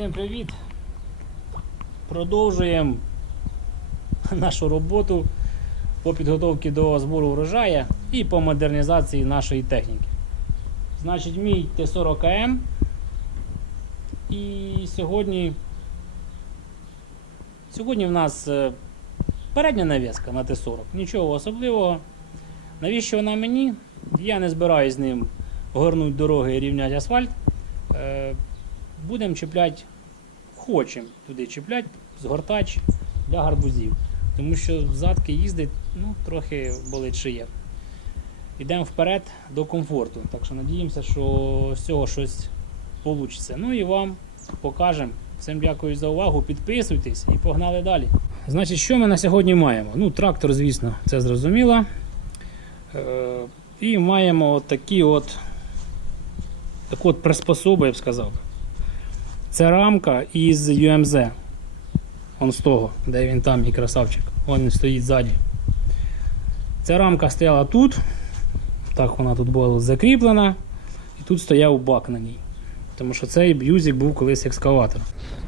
Всім привіт! Продовжуємо нашу роботу по підготовці до збору врожая і по модернізації нашої техніки. Значить, мій Т-40КМ. І сьогодні, сьогодні в нас е, передня навіска на Т-40. Нічого особливого. Навіщо вона мені? Я не збираюсь з ним горнути дороги і рівняти асфальт. Е, Будемо чіпляти, хочемо туди чіпляти згортач для гарбузів. Тому що задки їздить, ну, трохи болить шия. Йдемо вперед до комфорту. Так що надіємося, що з цього щось вийде. Ну і вам покажемо. Всім дякую за увагу. Підписуйтесь і погнали далі. Значить, що ми на сьогодні маємо? Ну, трактор, звісно, це зрозуміло. Е, і маємо от такі от, таку от приспособу, я б сказав. Це рамка із UMZ. Он з того, де він там, і красавчик. Він стоїть ззаді. Ця рамка стояла тут. Так вона тут була закріплена. І тут стояв бак на ній. Тому що цей б'юзик був колись екскаватор.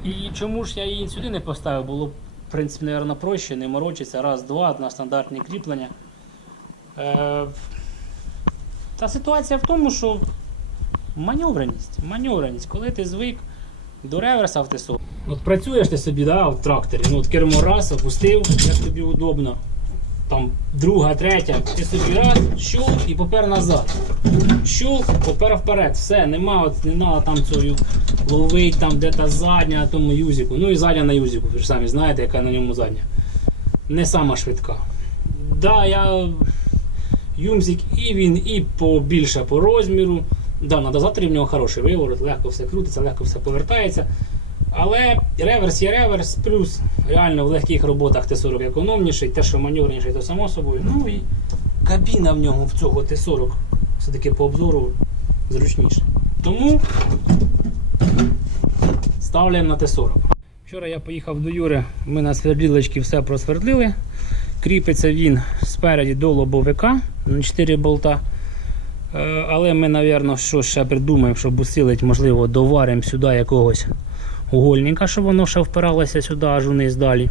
І чому ж я її сюди не поставив? Було, в принципі, мабуть, проще, не морочиться. Раз, два, на стандартні кріплення. Е, та ситуація в тому, що маневреність. Маневреність, коли ти звик до реверса в ТСО. От працюєш ти собі да, в тракторі, ну от кермо раз, опустив, як тобі удобно. Там друга, третя, ти собі раз, щук і попер назад. Щук, попер вперед. Все, нема, от, не там цю ловить там де-то задня на тому юзику. Ну і задня на юзику, ви ж самі знаєте, яка на ньому задня. Не сама швидка. Да, я юмзик і він, і побільше по розміру. Да, на дозаторі в нього хороший виворот, легко все крутиться, легко все повертається. Але реверс є реверс, плюс реально в легких роботах Т-40 економніший, те, що маневреніший, то само собою. Ну і кабіна в нього в цього Т-40 все-таки по обзору зручніше. Тому ставляємо на Т-40. Вчора я поїхав до Юри, ми на свердлілочці все просвердлили. Кріпиться він спереді до лобовика на 4 болта. Е, Але ми, мабуть, що ще придумаємо, щоб усилити, можливо, доваримо сюди якогось угольника, щоб воно ще впиралося сюди аж вниз далі.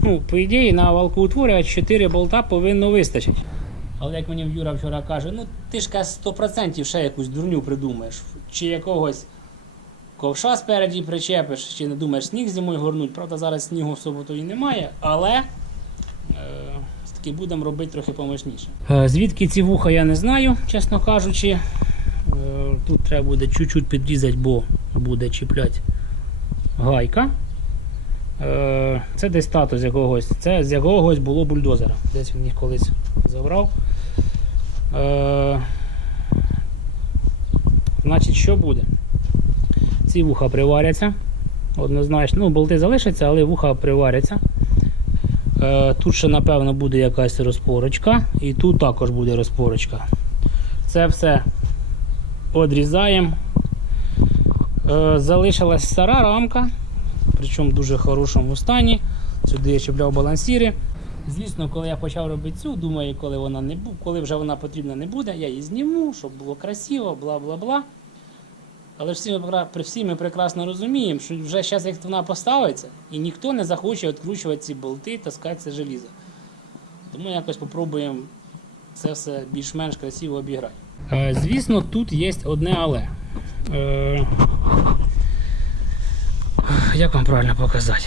Ну, по ідеї, на валкоутворювач 4 болта повинно вистачити. Але як мені Юра вчора каже, ну ти ж каже, 100% ще якусь дурню придумаєш. Чи якогось ковша спереді причепиш, чи не думаєш сніг зимою горнуть. Правда, зараз снігу в суботу і немає, але таки будемо робити трохи помощніше. Е, звідки ці вуха я не знаю, чесно кажучи. Е, тут треба буде чуть-чуть підрізати, бо буде чіпляти гайка. Е, Це десь тато з якогось. Це з якогось було бульдозера. Десь він їх колись забрав. Значить, що буде? Ці вуха приваряться. Однозначно, ну, болти залишаться, але вуха приваряться. Е, Тут ще, напевно, буде якась розпорочка, і тут також буде розпорочка. Це все одрізаємо. Е, Залишилась стара рамка, причому в дуже хорошому стані. Сюди я чіпляв балансіри. Звісно, коли я почав робити цю, думаю, коли вона не коли вже вона потрібна не буде, я її зніму, щоб було красиво, бла Але всі ми, при- всі ми прекрасно розуміємо, що вже зараз як вона поставиться, і ніхто не захоче відкручувати ці болти, таскати це желізо. Тому якось спробуємо це все більш-менш красиво обіграти. Е, звісно, тут є одне але. Е, як вам правильно показати?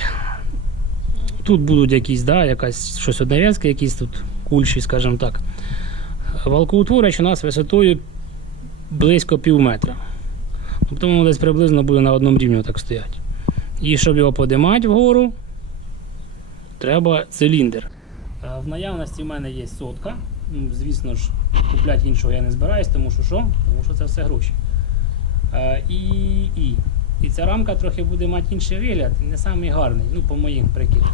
Тут будуть якісь, да, якась щось однорядське, якісь тут кульші, скажімо так. Валкоутвореч у нас висотою близько пів метра. Тобто воно десь приблизно буде на одному рівні так стояти. І щоб його подимати вгору, треба циліндр. Е, В наявності в мене є сотка. Звісно ж, купляти іншого я не збираюсь, тому що що? Тому що це все гроші. Е, І, і, і ця рамка трохи буде мати інший вигляд, не самий гарний, ну, по моїм прикидам.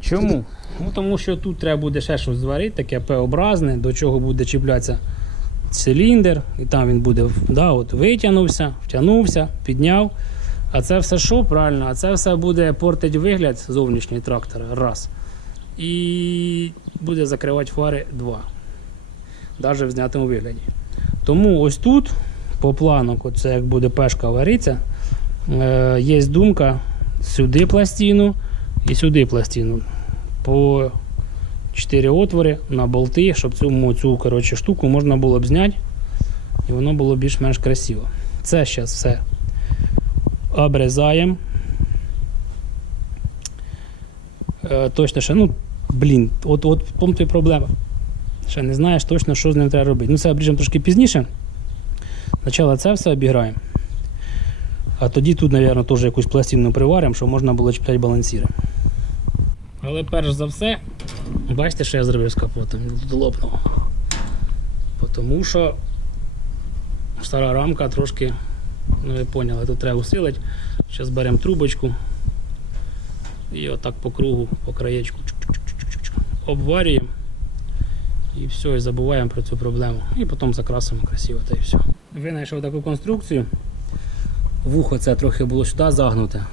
Чому? Ну, тому що тут треба буде ще щось зварити, таке П-образне, до чого буде чіплятися циліндр, і там він буде да, от, витягнувся, втягнувся, підняв. А це все що правильно? А це все буде портити вигляд зовнішній трактора. Раз. І буде закривати фари два. Навіть в знятому вигляді. Тому ось тут, по плану, це як буде пешка варитися, е, є думка сюди пластину і сюди пластину. По 4 отвори на болти, щоб цю, цю коротше, штуку можна було б зняти і воно було більш-менш красиво. Це зараз все обрізаємо. Е, точно ще, ну, блін, от, от й проблема. Ще не знаєш точно, що з ним треба робити. Ну, це обріжемо трошки пізніше. Спочатку це все обіграємо. А тоді тут, мабуть, теж якусь пластину приваримо, щоб можна було чіпляти балансіри. Але перш за все, бачите, що я зробив з капотом? Він лопнув. Тому що стара рамка трошки, ну ви поняли, тут треба усилити. Зараз беремо трубочку і отак по кругу, по краєчку обварюємо. І все, і забуваємо про цю проблему. І потім закрасимо красиво та і все. Винайшов таку конструкцію. Вухо це трохи було сюди загнуте.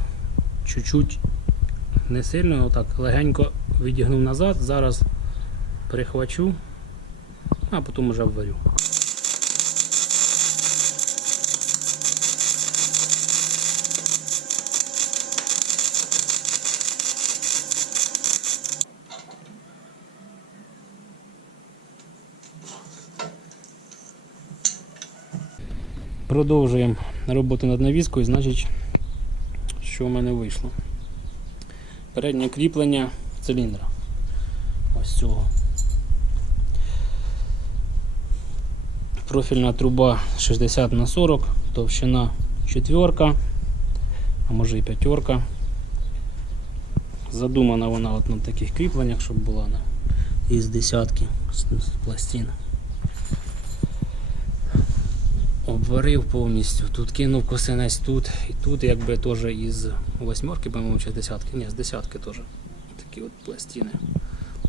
Чуть-чуть не сильно, отак легенько відігнув назад. Зараз прихвачу, а потім вже обварю. Продовжуємо роботу над навіскою, значить, що в мене вийшло. Переднє кріплення циліндра. Ось цього. Профільна труба 60 на 40, товщина четверка, а може і п'ятерка. Задумана вона от на таких кріпленнях, щоб була на із десятки пластин. Обварив повністю. Тут кинув косинець тут і тут, якби теж із восьмерки, по-моєму, чи з десятки. Ні, з десятки теж. Такі от пластини.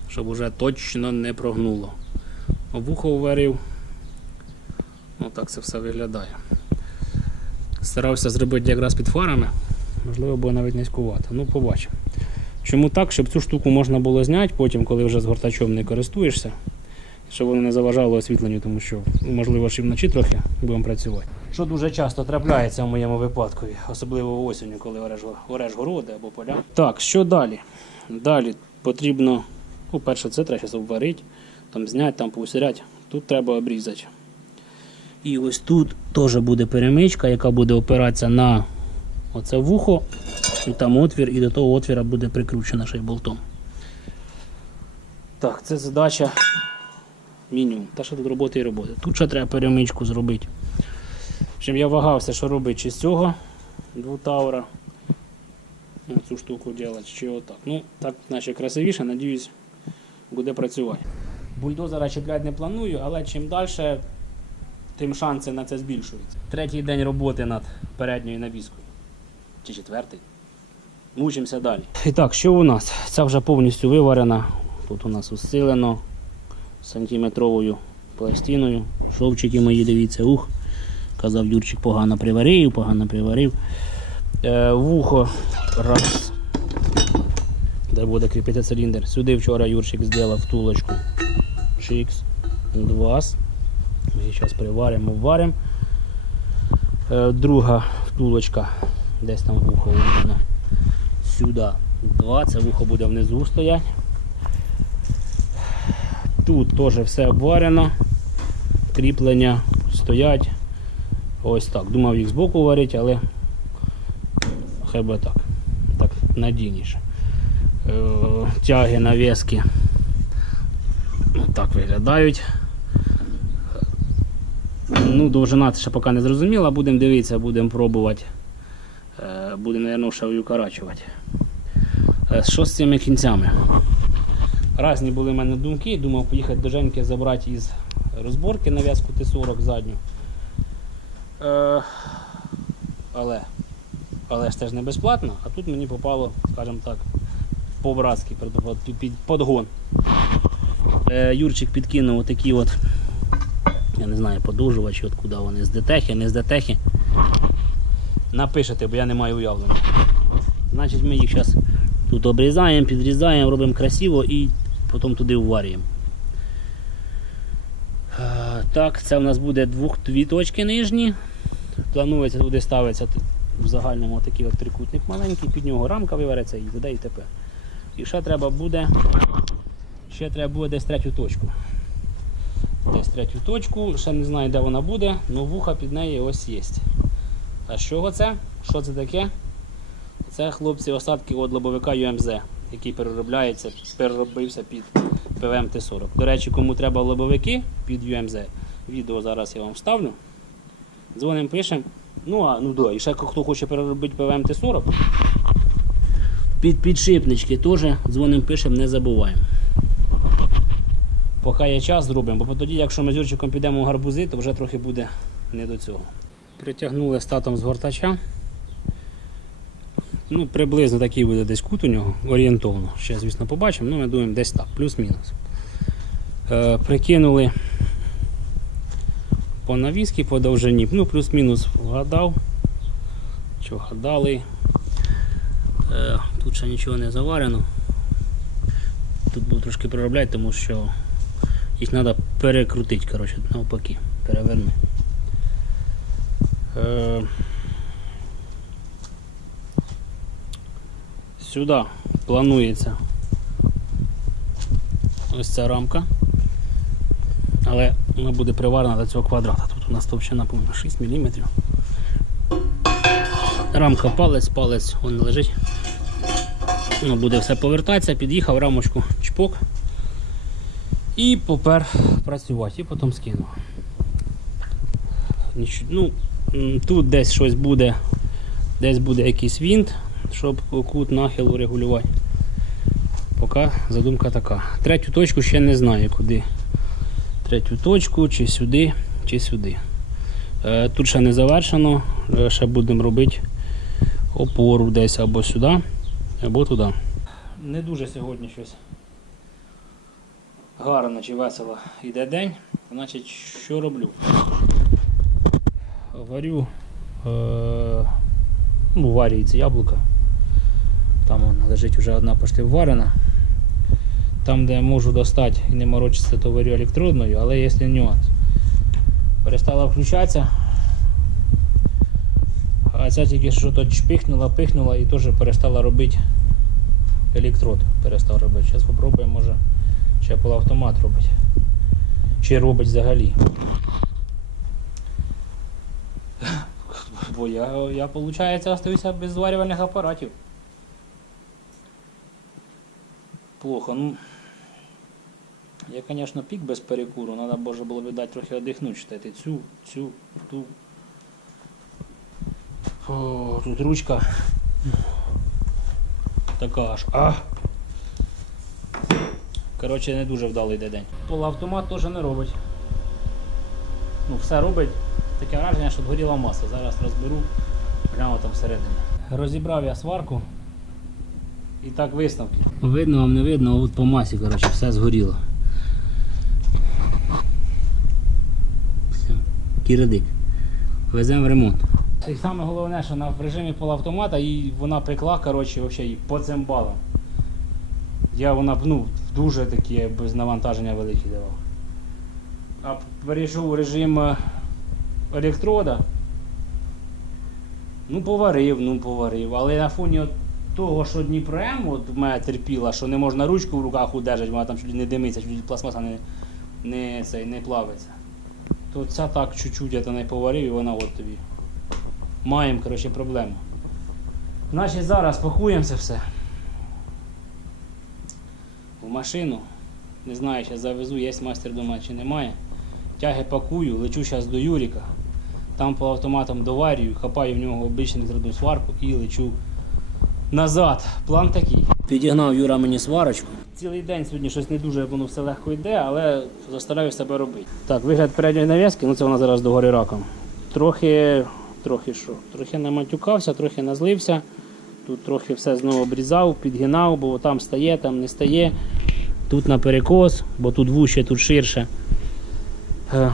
Щоб уже точно не прогнуло. Обухо варив. Ну так це все виглядає. Старався зробити якраз під фарами. Можливо, буде навіть низькувато. Ну, побачимо. Чому так? Щоб цю штуку можна було зняти, потім, коли вже з гортачом не користуєшся, щоб воно не заважало освітленню, тому що, можливо, і вночі трохи будемо працювати. Що дуже часто трапляється в моєму випадку, особливо осінню, коли ореш, ореш городи або поля. Так, що далі? Далі потрібно, ну, перше, це треба обварити, там зняти, там поусиряти. Тут треба обрізати. І ось тут теж буде перемичка, яка буде опиратися на оце вухо, і там отвір, і до того отвіра буде прикручена ще й болтом. Так, це задача мінімум. Та що тут роботи і роботи. Тут ще треба перемичку зробити. В я вагався, що робити чи з цього двутаура. Цю штуку робити, чи отак. Ну, так наче красивіше, надіюсь, буде працювати. Бульдозера чіпляти не планую, але чим далі, тим шанси на це збільшуються. Третій день роботи над передньою навіскою. Чи четвертий. Мучимося далі. І так, що у нас? Ця вже повністю виварена. Тут у нас усилено сантиметровою пластиною. Шовчики мої, дивіться, ух. Казав Юрчик, погано приварив, погано приварив. Е, вухо раз. Де буде кріпити циліндр. Сюди вчора Юрчик зробив втулочку. Чикс. Два. Ми зараз приваримо, варимо. Е, друга втулочка. Десь там вухо воно. Сюди. Два. Це вухо буде внизу стоять. Тут теж все обварено. Кріплення стоять. Ось так. Думав їх збоку варити, але хай би так. Так надійніше. Е, Тяги навіски. Так виглядають. Ну, довжина ще поки не зрозуміла, будемо дивитися, будемо пробувати. Е, Будемо, мабуть, ще укорачувати. Е, Що з цими кінцями? Разні були в мене думки, думав поїхати до Женьки забрати із розборки нав'язку Т-40 задню. Е, але, але ж це ж не безплатно, а тут мені попало, скажімо так, по-братськи під, під, під подгон. Е, Юрчик підкинув отакі от, я не знаю, подовжувачі, откуда вони, з детехи, не з детехи. Напишете, бо я не маю уявлення. Значить ми їх зараз тут обрізаємо, підрізаємо, робимо красиво і потім туди вварюємо. Е, Так, це у нас буде дві точки нижні. Планується туди ставиться в загальному такий от трикутник маленький, під нього рамка вивариться і т.д. і т.п. І ще треба буде. Ще треба буде десь третю точку. Десь третю точку, ще не знаю, де вона буде, але вуха під неї ось є. А з чого це? Що це таке? Це хлопці остатки від лобовика UMZ, який переробляється, переробився під ПВМ Т-40. До речі, кому треба лобовики під UMZ, відео зараз я вам вставлю. Дзвонимо, пишемо. Ну, а ну да, і ще хто хоче переробити ПВМ Т-40. Під підшипнички теж дзвонимо, пишемо, не забуваємо. Поки є час, зробимо, бо тоді, якщо ми з Юрчиком підемо в гарбузи, то вже трохи буде не до цього. Притягнули статом з гортача. Ну, приблизно такий буде десь кут у нього, орієнтовно. Ще, звісно, побачимо, ну ми думаємо десь так, плюс-мінус. Е, прикинули по навіски, по довжині, ну плюс-мінус вгадав. Що вгадали. Е, тут ще нічого не заварено. Тут буду трошки переробляти, тому що їх треба перекрутити, коротше, навпаки, переверни. Е, Сюди планується ось ця рамка. Але вона буде приварена до цього квадрата. Тут у нас товщина, по-моєму, 6 мм. Рамка палець, палець он лежить. Воно буде все повертатися, під'їхав рамочку чпок і попер працювати, і потім скинув. Ну, тут десь щось буде, десь буде якийсь вінт, щоб кут нахилу регулювати. Поки задумка така. Третю точку ще не знаю куди. Третю точку, чи сюди, чи сюди. Е, Тут ще не завершено, е, ще будемо робити опору десь або сюди, або туди. Не дуже сьогодні щось гарно чи весело йде день. Значить, що роблю? Варю е, ну, варюється яблука. Там вон, лежить вже одна почти варена. Там, де можу достати і не морочитися, то варю електродною, але є нюанс. Перестала включатися. А ця тільки що то чпихнула, пихнула і теж перестала робити електрод. Перестав робити. Зараз спробуємо, може ще полуавтомат робить. Чи робить взагалі. Бо я, я виходить, остаюся без зварювальних апаратів. Плохо. Ну, я, звісно, пік без перекуру, треба боже було віддати трохи віддихнути, читати цю, цю, ту. О, тут ручка. Така аж. А! Коротше, не дуже вдалий день. Полуавтомат теж не робить. Ну, все робить. Таке враження, що згоріла маса. Зараз розберу прямо там всередині. Розібрав я сварку. І так висновки. Видно вам не видно, а от по масі, коротше, все згоріло. Все. Кірдик. Веземо в ремонт. І саме головне, що на в режимі полуавтомата і вона пекла, коротше, вообще, і по цим балам. Я вона ну, дуже такі без навантаження великі давав. А перейшов у режим е, електрода. Ну, поварив, ну поварив. Але на фоні от того, що Дніпро от в мене терпіла, що не можна ручку в руках удержати, вона там чуть не димиться, чуть пластмаса не, не, цей, не плавиться. То ця так чуть-чуть я то не поварив і вона от тобі. Маємо, коротше, проблему. Значить, зараз пакуємося все. В машину. Не знаю, зараз завезу, є майстер вдома чи немає. Тяги пакую, лечу зараз до Юріка. Там по автоматам доварюю, хапаю в нього обичну електродну сварку і лечу назад. План такий. Підігнав Юра мені сварочку. Цілий день сьогодні щось не дуже воно все легко йде, але заставляю себе робити. Так, вигляд передньої нав'язки, ну це вона зараз догори раком. Трохи, трохи що? Трохи наматюкався, трохи назлився. Тут трохи все знову обрізав, підгинав, бо там стає, там не стає. Тут на перекос, бо тут вуще, тут ширше. Е,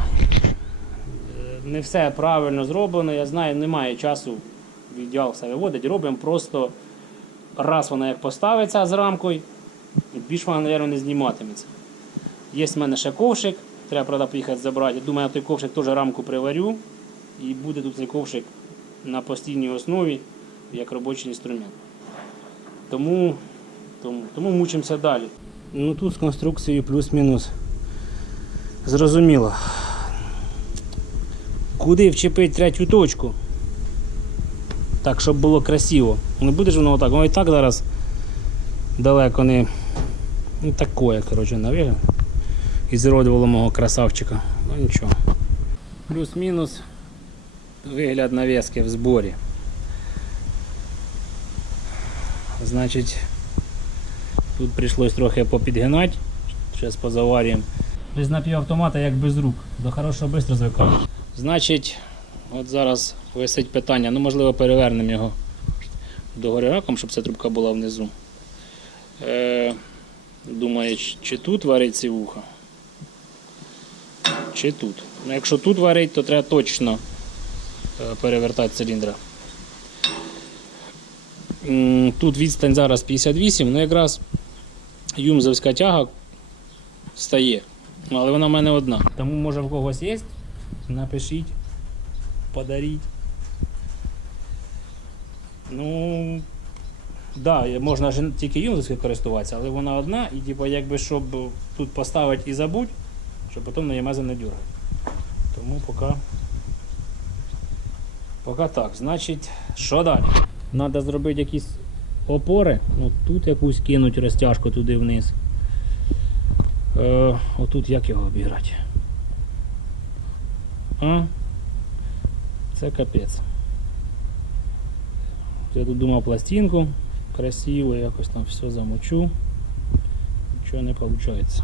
Не все правильно зроблено, я знаю, немає часу в ідеал все виводить. Робимо просто раз вона як поставиться з рамкою, більш вона, мабуть, не зніматиметься. Є в мене ще ковшик, треба правда, поїхати забрати. Я думаю, я той ковшик теж рамку приварю. І буде тут цей ковшик на постійній основі як робочий інструмент. Тому, тому, тому мучимося далі. Ну тут з конструкцією плюс-мінус. Зрозуміло. Куди вчепити третю точку? Так, щоб було красиво. Не буде ж воно отак. Воно і так зараз далеко не. Ну такое, коротше, навіть. Ізродувало мого красавчика. Ну нічого. Плюс-мінус вигляд навіски в зборі. Значить, тут прийшлось трохи попідгинати. Зараз позаварюємо. Без напівавтомата як без рук. До хорошого швидко звикаю. Значить, от зараз висить питання. Ну, можливо, перевернемо його догори раком, щоб ця трубка була внизу. Е, думаю, чи- тут варить ці вуха, чи тут. Ну, якщо тут варить, то треба точно е, перевертати циліндра. Тут відстань зараз 58, ну якраз юмзовська тяга стає. Ну, Але вона в мене одна. Тому може в когось є. Напишіть, подаріть. Ну, да, можна ж тільки юмзовською користуватися, але вона одна, і типу, якби щоб тут поставити і забудь, щоб потім на Ямаза не дергати. Тому поки. Поки так. Значить, що далі? Треба зробити якісь опори. Ну, тут якусь кинуть розтяжку туди вниз. Е, отут як його обіграти? А? Це капець. Я тут думав пластинку красиво, якось там все замочу. Нічого не виходить.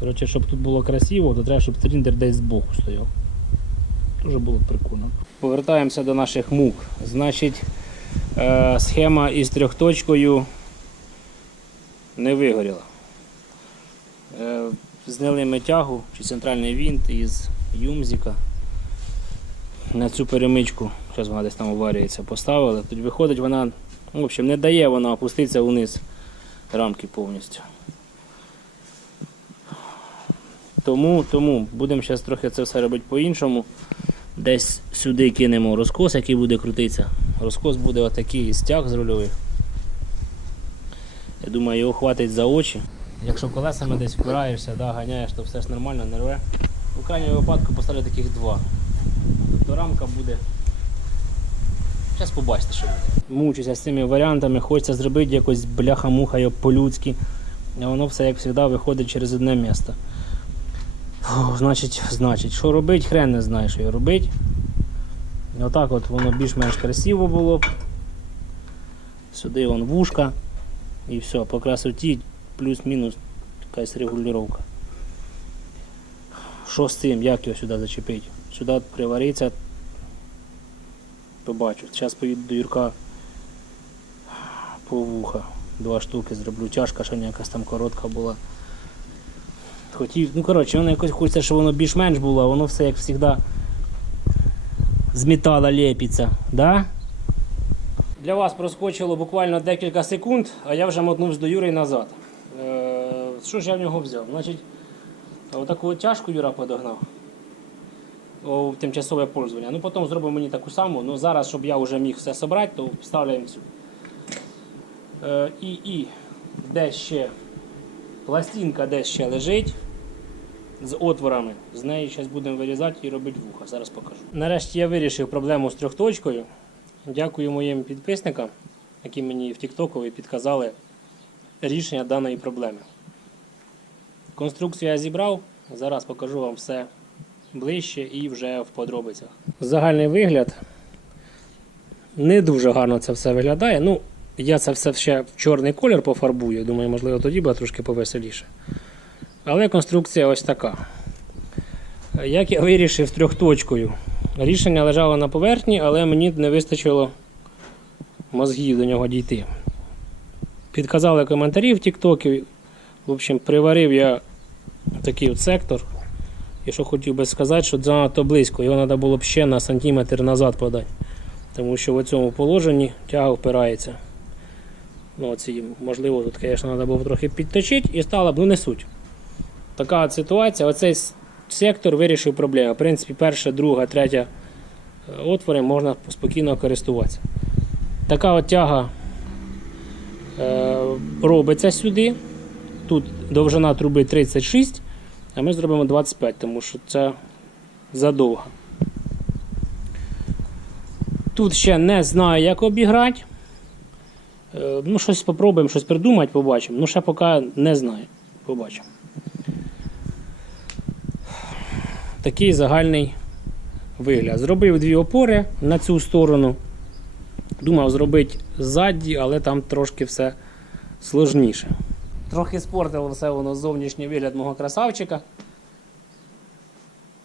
Коротше, щоб тут було красиво, то треба, щоб циліндр десь збоку стояв. Дуже було б прикольно. Повертаємося до наших мук. Значить, е, схема із трьохточкою не вигоріла. Е, зняли ми тягу чи центральний винт із юмзика. На цю перемичку, зараз вона десь там уварюється, поставили. Тут виходить вона, ну, в общем, не дає вона опуститися вниз рамки повністю. Тому, тому будемо зараз трохи це все робити по-іншому. Десь сюди кинемо розкос, який буде крутитися. Розкос буде отакий стяг з рульових. Я думаю, його хватить за очі. Якщо колесами десь впираєшся, да, ганяєш, то все ж нормально, не рве. У крайньому випадку поставлю таких два. Тобто рамка буде. Зараз побачите, що буде. Мучуся з цими варіантами, хочеться зробити якось бляха-муха по-людськи. А воно все, як завжди, виходить через одне місце. Фу, значить, значить, що робити, хрен не знає, що його робити. Отак от воно більш-менш красиво було б. Сюди вон вушка. І все, по красоті плюс-мінус якась регулювання. Що з цим, як його сюди зачепити? Сюди привариться. Побачу. Зараз поїду до Юрка по вуха. Два штуки зроблю. Тяжка, що якась там коротка була. Хотів, ну коротше, воно якось хочеться, щоб воно більш-менш було, а воно все як завжди з металу лепиться. Да? Для вас проскочило буквально декілька секунд, а я вже мотнувся до Юри назад. Е, що ж я в нього взяв? Значить, отаку от тяжку Юра подогнав. В тимчасове пользування. Ну потім зробимо мені таку саму. Ну зараз, щоб я вже міг все зібрати, то вставляємо цю. Е, і, і де ще пластинка десь ще лежить з отворами. З неї зараз будемо вирізати і робити вуха. Зараз покажу. Нарешті я вирішив проблему з трьохточкою. Дякую моїм підписникам, які мені в Тіктокові підказали рішення даної проблеми. Конструкцію я зібрав. Зараз покажу вам все ближче і вже в подробицях. Загальний вигляд. Не дуже гарно це все виглядає. Ну, я це все ще в чорний колір пофарбую. Думаю, можливо, тоді буде трошки повеселіше. Але конструкція ось така. Як я вирішив трьохточкою. Рішення лежало на поверхні, але мені не вистачило мозгів до нього дійти. Підказали коментарі в Тіктокі. В общем, приварив я такий от сектор. І що хотів би сказати, що занадто близько, його треба було б ще на сантиметр назад подати. Тому що в цьому положенні тяга впирається. Ну, оці, можливо, тут, звісно, треба було трохи підточити і стало б, ну не суть. Така от ситуація. Оцей сектор вирішив проблему. В принципі, перша, друга, третя отвори можна спокійно користуватися. Така от тяга е, робиться сюди. Тут довжина труби 36, а ми зробимо 25, тому що це задовго. Тут ще не знаю, як обіграти. Е, Ну, щось спробуємо, щось придумати, побачимо. Ну, ще поки не знаю. Побачимо. Такий загальний вигляд. Зробив дві опори на цю сторону. Думав зробити ззаді, але там трошки все сложніше. Трохи спортило все воно зовнішній вигляд мого красавчика.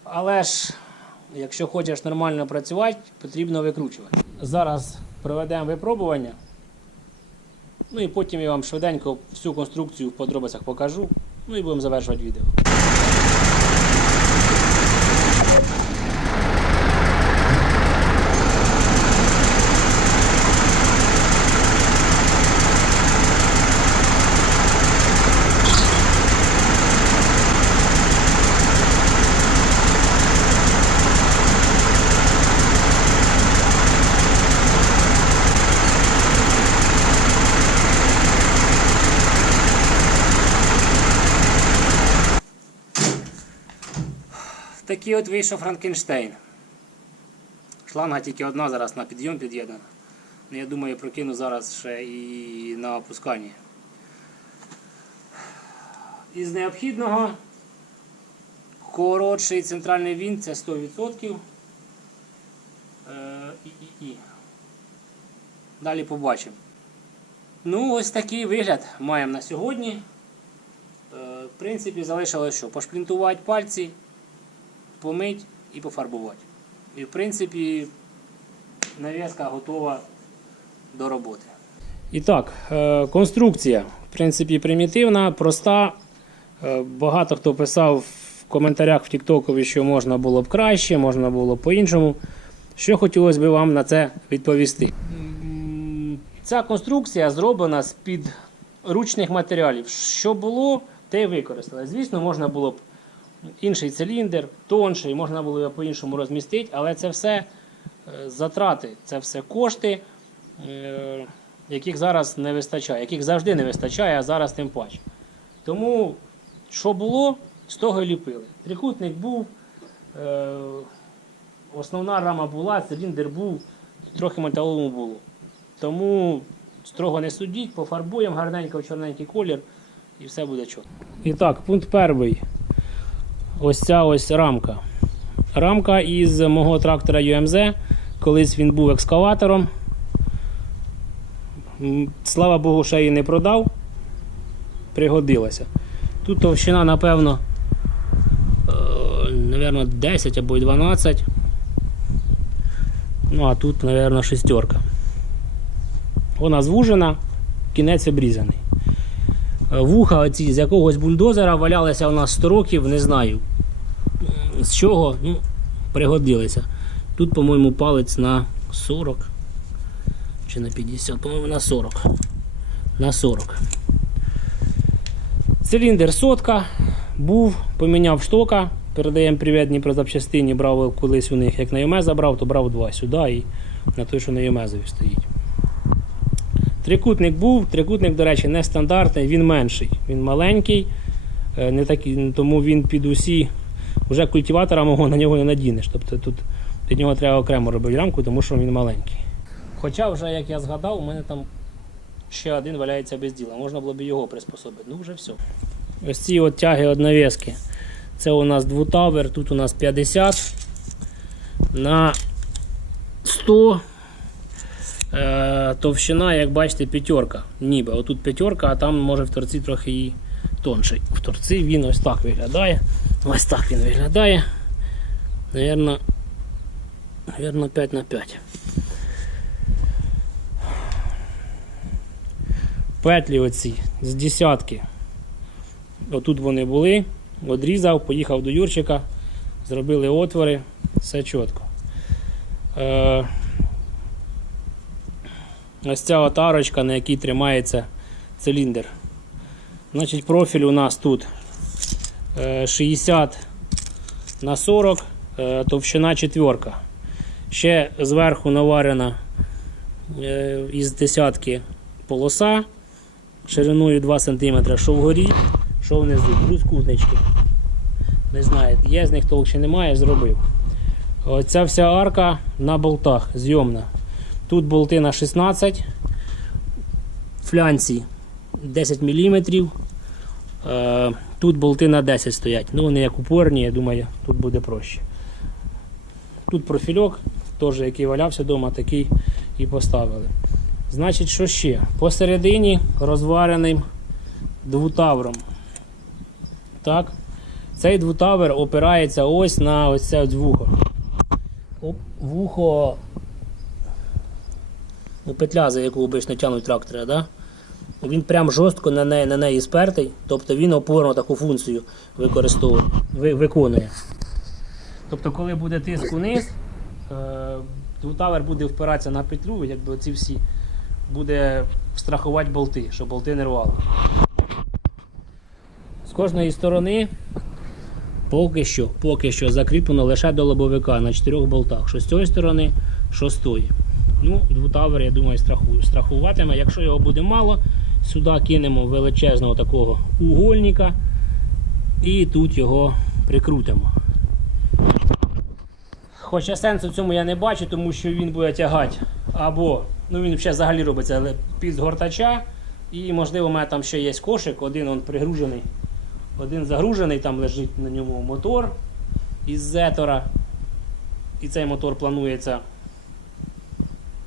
Але ж, якщо хочеш нормально працювати, потрібно викручувати. Зараз проведемо випробування. Ну і потім я вам швиденько всю конструкцію в подробицях покажу. Ну і будемо завершувати відео. Такий от вийшов Франкенштейн. Шланга тільки одна зараз на підйом під'єднана. Ну, Я думаю, прокину зараз ще і на опусканні. Із необхідного коротший центральний вінт це 100%. Е, і, і. Далі побачимо. Ну, ось такий вигляд маємо на сьогодні. Е, в принципі, залишилось що? Пошплінтувати пальці помить і пофарбувати. І в принципі нав'язка готова до роботи. І так, е, конструкція, в принципі, примітивна, проста. Е, Багато хто писав в коментарях в Тіктокові, що можна було б краще, можна було б по-іншому. Що хотілося б вам на це відповісти? Ця конструкція зроблена з під ручних матеріалів. Що було, те й використали. Звісно, можна було б інший циліндр, тонший, можна було його по-іншому розмістити, але це все е, затрати, це все кошти, е, яких зараз не вистачає, яких завжди не вистачає, а зараз тим паче. Тому, що було, з того і ліпили. Трикутник був, е, основна рама була, циліндр був, трохи металому було. Тому строго не судіть, пофарбуємо гарненько в чорненький колір і все буде чітко. І так, пункт перший. Ось ця ось рамка. Рамка із мого трактора UMZ. Колись він був екскаватором. Слава Богу, ще її не продав. Пригодилася. Тут товщина, напевно, е, напевно, 10 або 12. Ну, а тут, напевно, шестерка. Вона звужена, кінець обрізаний. Е, Вуха оці з якогось бульдозера валялися у нас 100 років, не знаю. З чого? Ну, пригодилися. Тут, по-моєму, палець на 40 чи на 50, по-моєму, на 40. На 40. Циліндр сотка. Був, поміняв штока. Передаємо привіт Дніпрозапчастині, брав колись у них, як на ЮМЕ забрав, то брав два сюди і на той, що на ЮМЕзові стоїть. Трикутник був, трикутник, до речі, не стандартний, він менший, він маленький, е, не такий, тому він під усі, вже культиватора мого на нього не надінеш. Тобто тут під нього треба окремо робити рамку, тому що він маленький. Хоча вже, як я згадав, у мене там ще один валяється без діла. Можна було б його приспособити. Ну вже все. Ось ці от тяги однов'язки. Це у нас двутавер, тут у нас 50 на 100. Е, товщина, як бачите, п'ятерка. Ніби. Отут п'ятерка, а там може в торці трохи і тонший. В торці він ось так виглядає. Ось так він виглядає. Наверно, наверно 5 на 5. Петлі оці з десятки. Отут вони були. Одрізав, поїхав до Юрчика, зробили отвори, все чітко. Е, Ось ця от на якій тримається циліндр. Значить, профіль у нас тут е, 60 на 40, е, товщина четверка. Ще зверху наварена е, із десятки полоса шириною 2 см, що вгорі, що внизу. Блискутнички. Не знаю, є з них толк чи немає, зробив. Оця вся арка на болтах зйомна. Тут болти на 16, флянці 10 мм. Е, Тут болти на 10 стоять. Ну, вони як упорні, я думаю, тут буде проще. Тут профільок, теж який валявся вдома, такий і поставили. Значить, що ще? Посередині розвареним двутавром. Так. Цей двутавер опирається ось на ось це вухо. Вухо. Ну, петля, за яку обично тягнуть трактори, да? він прям жорстко на неї, на неї спертий, тобто він опорно таку функцію використовує, виконує. Тобто, коли буде тиск униз, е, двутавер буде впиратися на петлю, якби оці всі, буде страхувати болти, щоб болти не рвали. З кожної сторони поки що, поки що закріплено лише до лобовика на чотирьох болтах. Що з цієї сторони, що з тої. Ну, двутавер, я думаю, страху, страхуватиме. Якщо його буде мало, сюди кинемо величезного такого угольника і тут його прикрутимо. Хоча сенсу в цьому я не бачу, тому що він буде тягати або, ну він взагалі робиться під згортача, і можливо у мене там ще є кошик, один он пригружений, один загружений, там лежить на ньому мотор із зетора. І цей мотор планується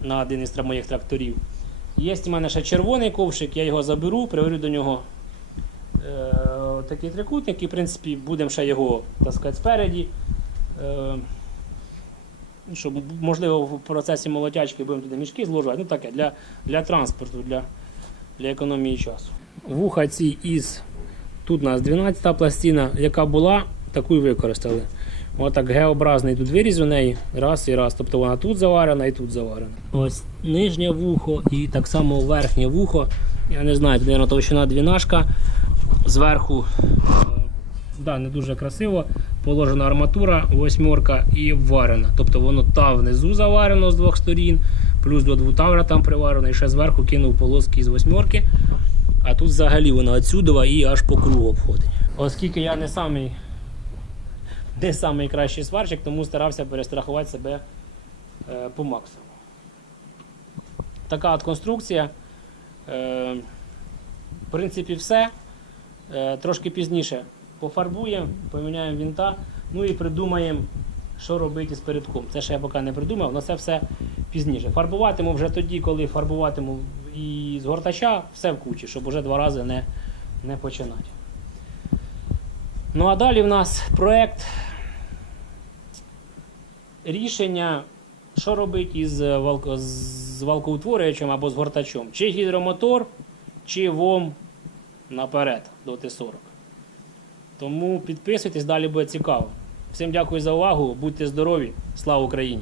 на один із моїх тракторів. Є в мене ще червоний ковшик, я його заберу, приварю до нього е, такий трикутник і, в принципі, будемо ще його так сказати, спереді. Е, ну, щоб, можливо, в процесі молотячки будемо туди мішки зложувати. Ну таке, для, для транспорту, для, для економії часу. Вуха ці із. Тут у нас 12 пластина, яка була, таку і використали. Отак Г-образний тут виріз у неї, раз і раз. Тобто вона тут заварена і тут заварена. Ось нижнє вухо і так само верхнє вухо. Я не знаю, тут, мабуть, товщина двінашка. Зверху е, да, не дуже красиво. Положена арматура, восьмерка і обварена. Тобто воно та внизу заварено з двох сторін, плюс до двутавра там приварено, і ще зверху кинув полоски з восьмерки. А тут взагалі вона отсюдова і аж по кругу обходить. Оскільки я не самий не самий кращий сварщик, тому старався перестрахувати себе е, по максимуму. Така от конструкція. Е, в принципі, все. Е, трошки пізніше пофарбуємо, поміняємо вінта, ну і придумаємо, що робити з передком. Це ще я поки не придумав, але це все пізніше. Фарбуватиму вже тоді, коли фарбуватиму і з гортача, все в кучі, щоб вже два рази не, не починати. Ну а далі в нас проєкт рішення, що робити із валко, з валкоутворюючим або з гортачом. Чи гідромотор, чи ВОМ наперед до Т-40. Тому підписуйтесь, далі буде цікаво. Всім дякую за увагу, будьте здорові, слава Україні!